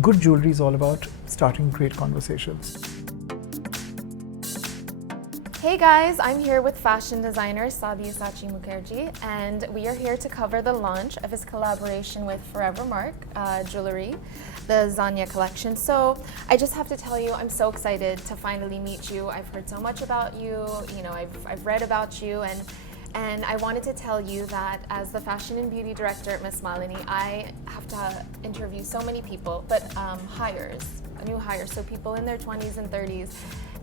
Good jewelry is all about starting great conversations. Hey guys, I'm here with fashion designer Sabyasachi Mukherjee, and we are here to cover the launch of his collaboration with Forevermark Jewelry, the Zanyah collection. So I just have to tell you, I'm so excited to finally meet you. I've heard so much about you, I've read about you, and I wanted to tell you that as the fashion and beauty director at Miss Malini, I have to interview so many people, but new hires, so people in their 20s and 30s.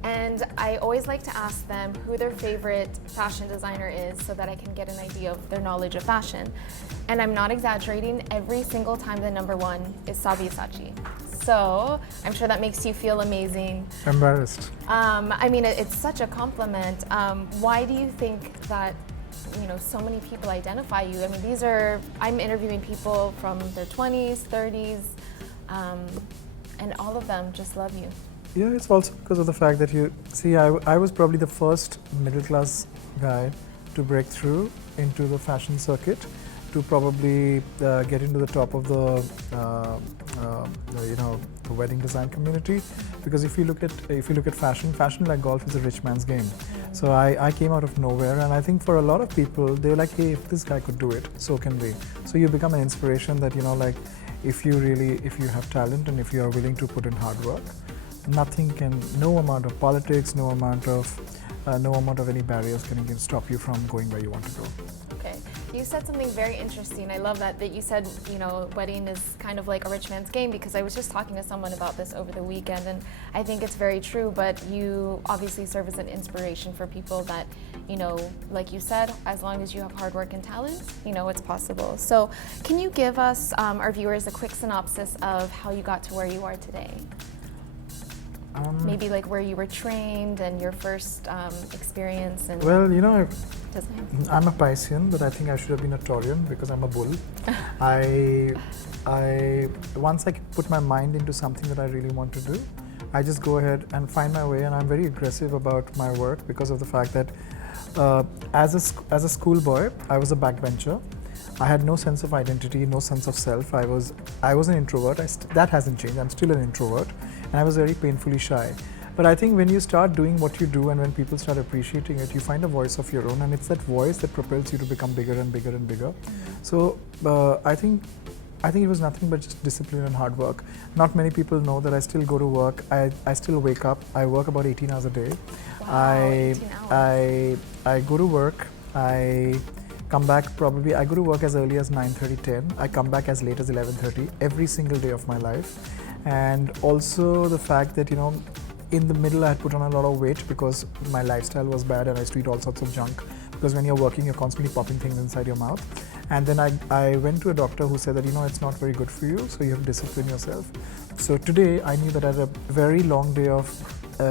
And I always like to ask them who their favorite fashion designer is so that I can get an idea of their knowledge of fashion. And I'm not exaggerating, every single time the number one is Sabyasachi. So I'm sure that makes you feel amazing. Embarrassed. I mean, it's such a compliment. Why do you think that so many people identify you? I mean, I'm interviewing people from their 20s, 30s, and all of them just love you. Yeah, it's also because of the fact that I was probably the first middle class guy to break through into the fashion circuit, to probably get into the top of the wedding design community. Because if you look at fashion like golf is a rich man's game. So I came out of nowhere, and I think for a lot of people, they're like, hey, if this guy could do it, so can we. So you become an inspiration that if you have talent and if you are willing to put in hard work, no amount of politics, no amount of any barriers can stop you from going where you want to go. Okay, you said something very interesting. I love that you said, wedding is kind of like a rich man's game, because I was just talking to someone about this over the weekend, and I think it's very true, but you obviously serve as an inspiration for people that, like you said, as long as you have hard work and talent, it's possible. So can you give us, our viewers, a quick synopsis of how you got to where you are today? Maybe like where you were trained and your first experience. And well, I'm a Piscean, but I think I should have been a Taurian because I'm a bull. Once I put my mind into something that I really want to do, I just go ahead and find my way, and I'm very aggressive about my work because of the fact that as a schoolboy, I was a backbencher. I had no sense of identity, no sense of self. I was an introvert. That hasn't changed. I'm still an introvert, and I was very painfully shy. But I think when you start doing what you do and when people start appreciating it, you find a voice of your own, and it's that voice that propels you to become bigger and bigger and bigger. So I think it was nothing but just discipline and hard work. Not many people know that I still go to work. I still wake up. I work about 18 hours a day. Wow, 18 hours. I go to work. I come back I go to work as early as 9:30, 10. I come back as late as 11:30 every single day of my life. And also the fact that, in the middle I had put on a lot of weight because my lifestyle was bad and I used to eat all sorts of junk. Because when you're working, you're constantly popping things inside your mouth. And then I went to a doctor who said that, it's not very good for you, so you have to discipline yourself. So today I knew that I had a very long day of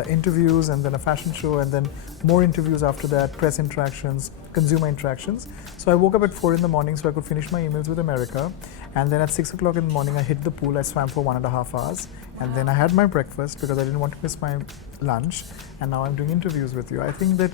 interviews, and then a fashion show, and then more interviews after that, press interactions, consumer interactions. So I woke up at 4 in the morning so I could finish my emails with America, and then at 6 o'clock in the morning I hit the pool. I swam for 1.5 hours, and then I had my breakfast because I didn't want to miss my lunch, and now I'm doing interviews with you. I think that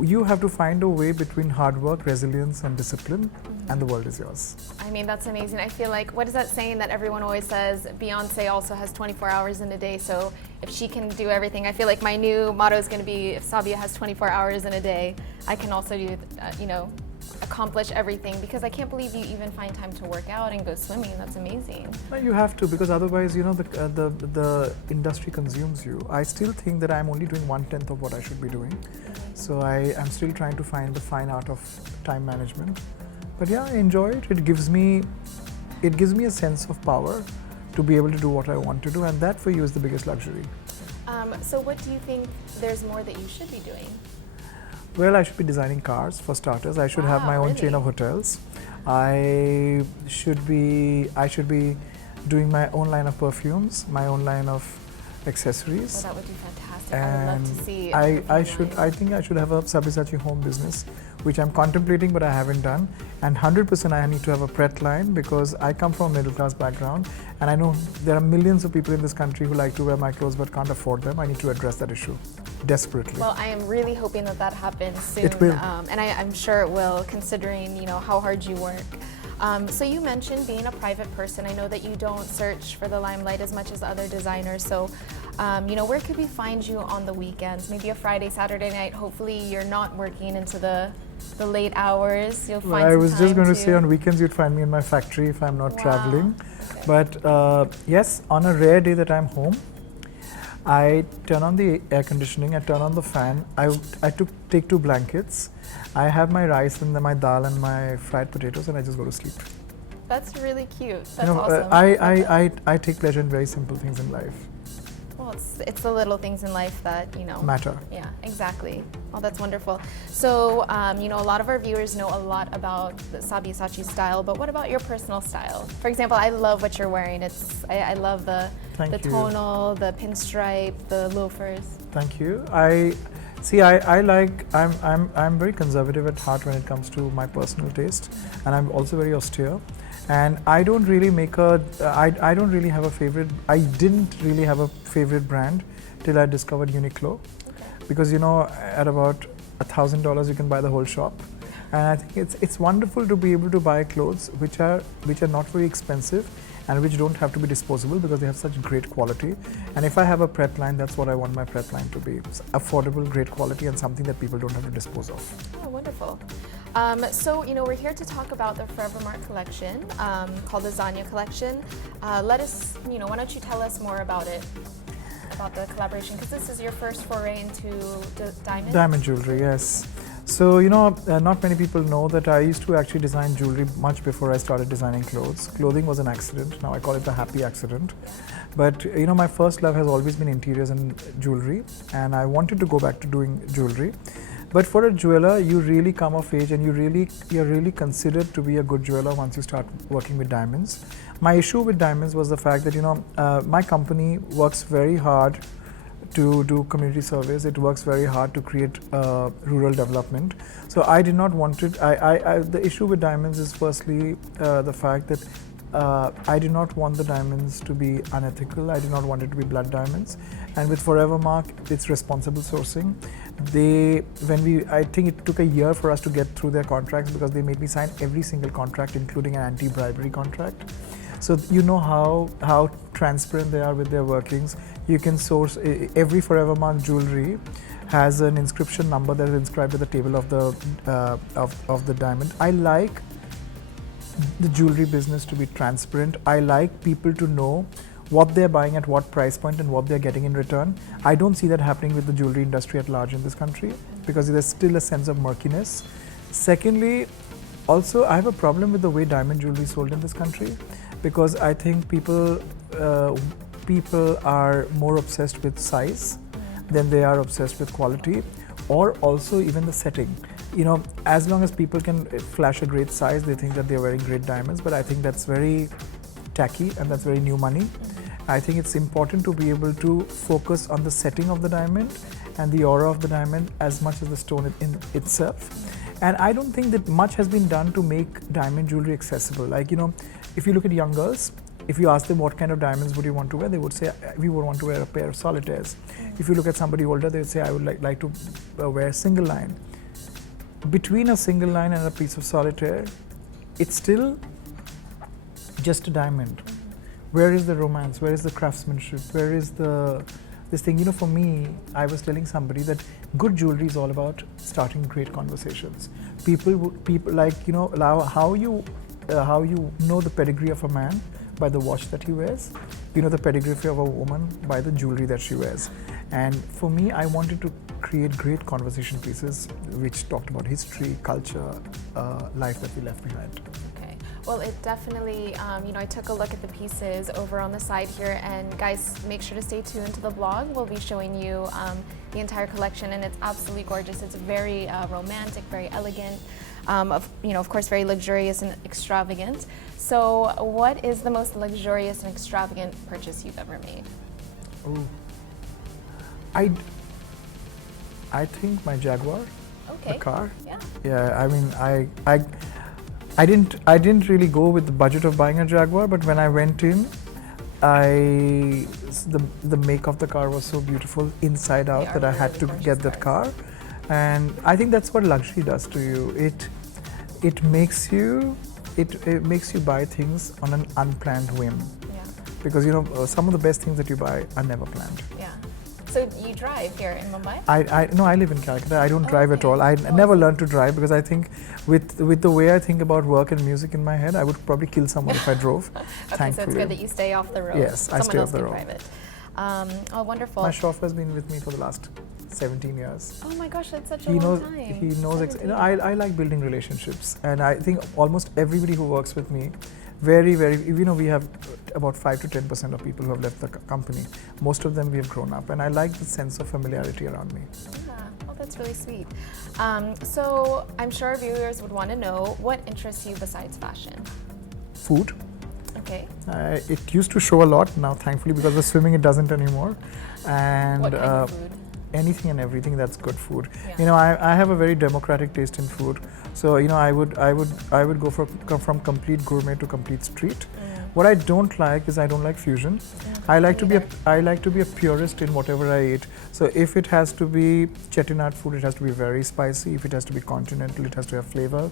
you have to find a way between hard work, resilience and discipline, and the world is yours. I mean, that's amazing. I feel like, what is that saying that everyone always says? Beyonce also has 24 hours in a day, so if she can do everything, I feel like my new motto is going to be, if Sabya has 24 hours in a day, I can also do, accomplish everything, because I can't believe you even find time to work out and go swimming. That's amazing. Well, you have to, because otherwise, the industry consumes you. I still think that I'm only doing 1/10 of what I should be doing. So I am still trying to find the fine art of time management. But yeah, I enjoy it. It gives me a sense of power to be able to do what I want to do, and that for you is the biggest luxury. So what do you think there's more that you should be doing? Well, I should be designing cars for starters. I should have my own chain of hotels. I should be doing my own line of perfumes, my own line of accessories. Well, that would be fantastic. And I would love to see. I think I should have a Sabyasachi home business, which I'm contemplating but I haven't done. And 100% I need to have a Pret line, because I come from a middle class background, and I know there are millions of people in this country who like to wear my clothes but can't afford them. I need to address that issue desperately. Well, I am really hoping that happens soon. It will. And I'm sure it will, considering how hard you work. So you mentioned being a private person. I know that you don't search for the limelight as much as other designers. So, where could we find you on the weekends? Maybe a Friday, Saturday night. Hopefully, you're not working into the late hours. You'll find I some was just time going to say on weekends you'd find me in my factory if I'm not traveling. Okay. But yes, on a rare day that I'm home, I turn on the air conditioning, I turn on the fan, take 2 blankets, I have my rice and then my dal and my fried potatoes, and I just go to sleep. That's really cute. That's awesome. I take pleasure in very simple things in life. Well, it's the little things in life that, Matter. Yeah, exactly. Oh, that's wonderful. So, a lot of our viewers know a lot about the Sabyasachi style, but what about your personal style? For example, I love what you're wearing. I love the tonal, the pinstripe, the loafers. Thank you. I'm very conservative at heart when it comes to my personal taste, and I'm also very austere. And I don't really I don't really have a favorite. I didn't really have a favorite brand till I discovered Uniqlo, because at about $1,000 you can buy the whole shop, and I think it's wonderful to be able to buy clothes which are not very expensive and which don't have to be disposable because they have such great quality. And if I have a prep line, that's what I want my prep line to be: affordable, great quality, and something that people don't have to dispose of. Oh, wonderful. So, we're here to talk about the Forevermark collection called the Zanyah collection. Why don't you tell us more about it, about the collaboration, because this is your first foray into diamonds? Diamond jewelry, yes. So, not many people know that I used to actually design jewelry much before I started designing clothes. Clothing was an accident. Now I call it a happy accident. But, my first love has always been interiors and jewelry, and I wanted to go back to doing jewelry. But for a jeweler, you really come of age and you're really considered to be a good jeweler once you start working with diamonds. My issue with diamonds was the fact that, my company works very hard to do community service. It works very hard to create rural development. So I did not want it. The issue with diamonds is firstly the fact that I did not want the diamonds to be unethical. I did not want it to be blood diamonds. And with Forevermark, it's responsible sourcing. I think it took a year for us to get through their contracts because they made me sign every single contract, including an anti-bribery contract. So you know how transparent they are with their workings. You can source every Forevermark jewelry has an inscription number that is inscribed at the table of the diamond. I like the jewelry business to be transparent. I like people to know what they're buying at what price point and what they're getting in return. I don't see that happening with the jewelry industry at large in this country because there's still a sense of murkiness. Secondly, also I have a problem with the way diamond jewelry is sold in this country because I think people are more obsessed with size than they are obsessed with quality, or also even the setting. As long as people can flash a great size, they think that they're wearing great diamonds, but I think that's very tacky and that's very new money. I think it's important to be able to focus on the setting of the diamond and the aura of the diamond as much as the stone in itself. And I don't think that much has been done to make diamond jewelry accessible. Like, if you look at young girls, if you ask them what kind of diamonds would you want to wear, they would say, we would want to wear a pair of solitaires. If you look at somebody older, they would say, I would like to wear a single line. Between a single line and a piece of solitaire, it's still just a diamond. Where is the romance? Where is the craftsmanship? Where is this thing? For me, I was telling somebody that good jewelry is all about starting great conversations. People like, how you know the pedigree of a man by the watch that he wears. You know the pedigree of a woman by the jewelry that she wears. And for me, I wanted to create great conversation pieces which talked about history, culture, life that we left behind. Okay. Well, it definitely, I took a look at the pieces over on the side here, and guys, make sure to stay tuned to the blog. We'll be showing you the entire collection, and it's absolutely gorgeous. It's very romantic, very elegant, of course, very luxurious and extravagant. So, what is the most luxurious and extravagant purchase you've ever made? Oh, I think my Jaguar, the car. Yeah. Yeah. I mean, I didn't really go with the budget of buying a Jaguar, but when I went in, the make of the car was so beautiful inside out that I had to get that car, and I think that's what luxury does to you. It makes you it makes you buy things on an unplanned whim. Yeah. Because some of the best things that you buy are never planned. Yeah. So you drive here in Mumbai? I live in Calcutta. I don't drive at all. I Oh, never learned to drive because I think with the way I think about work and music in my head, I would probably kill someone if I drove. Okay, Thankfully. so it's good that you stay off the road. Yes, I stay off the road. Someone else can drive it. Oh, wonderful. My chauffeur has been with me for the last 17 years. Oh my gosh, that's such a long time. He knows. I like building relationships, and I think almost everybody who works with me, very, we have about 5 to 10% of people who have left the company. Most of them we have grown up, and I like the sense of familiarity around me. Yeah. Oh, that's really sweet. So I'm sure our viewers would want to know what interests you besides fashion. Food. Okay. It used to show a lot. Now, thankfully, because of swimming, it doesn't anymore. And what kind of food? Anything and everything that's good food. Yeah. I have a very democratic taste in food. So I would go from complete gourmet to complete street. What I don't like is I don't like fusion. I like to be a purist in whatever I eat. So if it has to be Chettinad food, it has to be very spicy. If it has to be continental, it has to have flavor.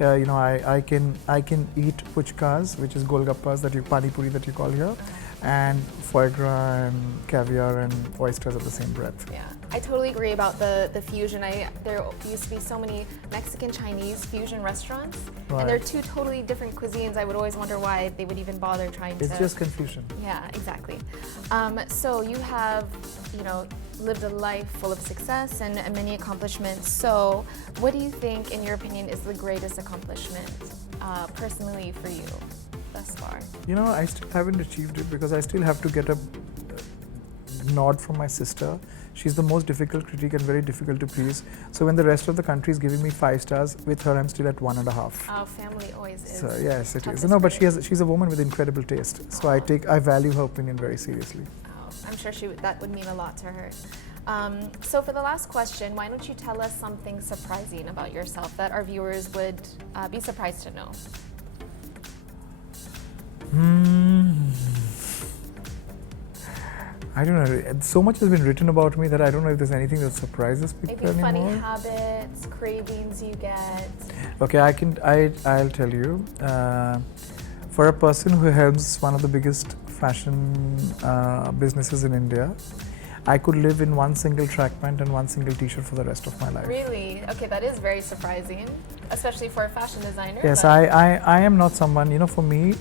I can eat puchkas, which is golgappas pani puri that you call here, and foie gras and caviar and oysters at the same breath. Yeah, I totally agree about the fusion. There used to be so many Mexican Chinese fusion restaurants, and they're two totally different cuisines. I would always wonder why they would even bother trying to. It's just confusion. Yeah, exactly. So you have, lived a life full of success and many accomplishments. So what do you think, in your opinion, is the greatest accomplishment personally for you thus far? I still haven't achieved it because I still have to get a nod from my sister. She's the most difficult critic and very difficult to please. So when the rest of the country is giving me 5 stars, with her I'm still at 1.5. Oh, family always is. So yes, it is. No, but she's a woman with incredible taste. So I value her opinion very seriously. Oh, I'm sure that would mean a lot to her. So for the last question, why don't you tell us something surprising about yourself that our viewers would be surprised to know? I don't know. So much has been written about me that I don't know if there's anything that surprises people Maybe anymore. funny habits, cravings you get. Okay, I'll tell you. For a person who helms one of the biggest fashion businesses in India, I could live in one single track pant and one single t-shirt for the rest of my life. Really? Okay, that is very surprising, especially for a fashion designer. Yes, I am not someone, for me,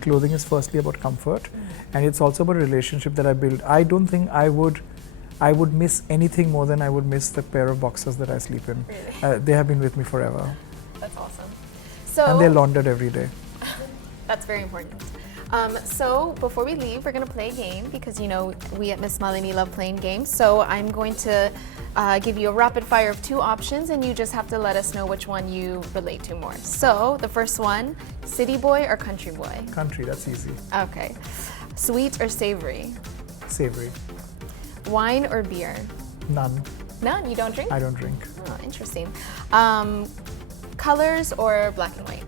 clothing is firstly about comfort, and it's also about a relationship that I build. I don't think I would miss anything more than I would miss the pair of boxers that I sleep in. Really? They have been with me forever. That's awesome. So, and they're laundered every day. That's very important. So before we leave, we're going to play a game because, we at Miss Malini love playing games. So I'm going to give you a rapid fire of 2 options, and you just have to let us know which one you relate to more. So the first one, city boy or country boy? Country, that's easy. Okay. Sweet or savory? Savory. Wine or beer? None. None? You don't drink? I don't drink. Oh, interesting. Colors or black and white?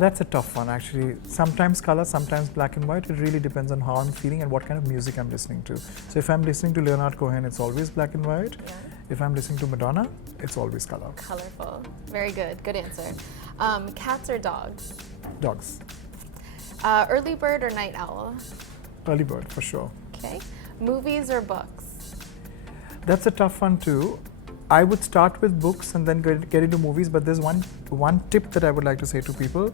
That's a tough one, actually. Sometimes color, sometimes black and white. It really depends on how I'm feeling and what kind of music I'm listening to. So if I'm listening to Leonard Cohen, it's always black and white. Yeah. If I'm listening to Madonna, it's always color. Colorful. Very good. Good answer. Cats or dogs? Dogs. Early bird or night owl? Early bird, for sure. Okay. Movies or books? That's a tough one too. I would start with books and then get into movies, but there's one tip that I would like to say to people.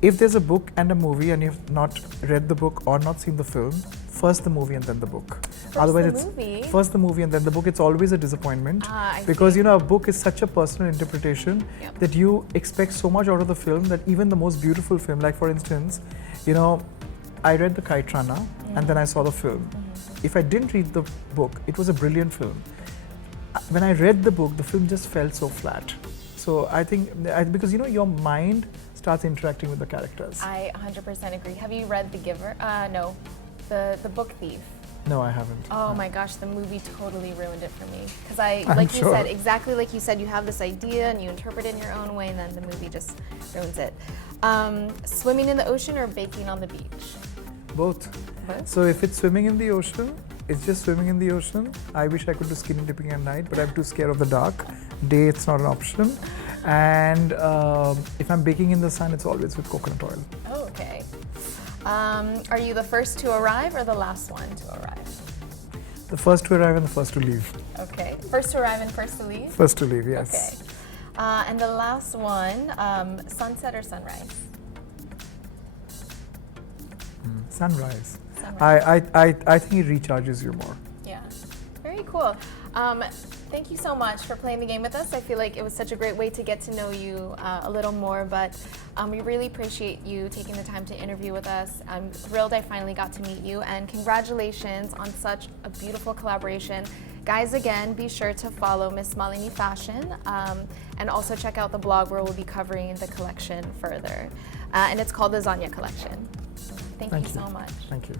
If there's a book and a movie and you've not read the book or not seen the film, first the movie and then the book. First the movie and then the book. It's always a disappointment because a book is such a personal interpretation that you expect so much out of the film that even the most beautiful film, like for instance, I read The Kite Runner and then I saw the film. If I didn't read the book, it was a brilliant film. When I read the book, the film just felt so flat. So I think, because your mind starts interacting with the characters. I 100% agree. Have you read The Giver? No, the book Thief. No, I haven't. Oh my gosh, the movie totally ruined it for me. Because you said, exactly like you said, you have this idea and you interpret it in your own way, and then the movie just ruins it. Swimming in the ocean or baking on the beach? Both. So if it's swimming in the ocean, it's just swimming in the ocean. I wish I could do skinny dipping at night, but I'm too scared of the dark. Day, it's not an option. And if I'm baking in the sun, it's always with coconut oil. Oh, okay. Are you the first to arrive or the last one to arrive? The first to arrive and the first to leave. Okay. First to arrive and first to leave? First to leave, yes. Okay. And the last one, sunset or sunrise? Sunrise. Sunrise. I think it recharges you more. Yeah. Very cool. Thank you so much for playing the game with us. I feel like it was such a great way to get to know you a little more, but we really appreciate you taking the time to interview with us. I'm thrilled I finally got to meet you, and congratulations on such a beautiful collaboration. Guys, again, be sure to follow Miss Malini Fashion and also check out the blog where we'll be covering the collection further. And it's called the Zanyah collection. Thank you so much. Thank you.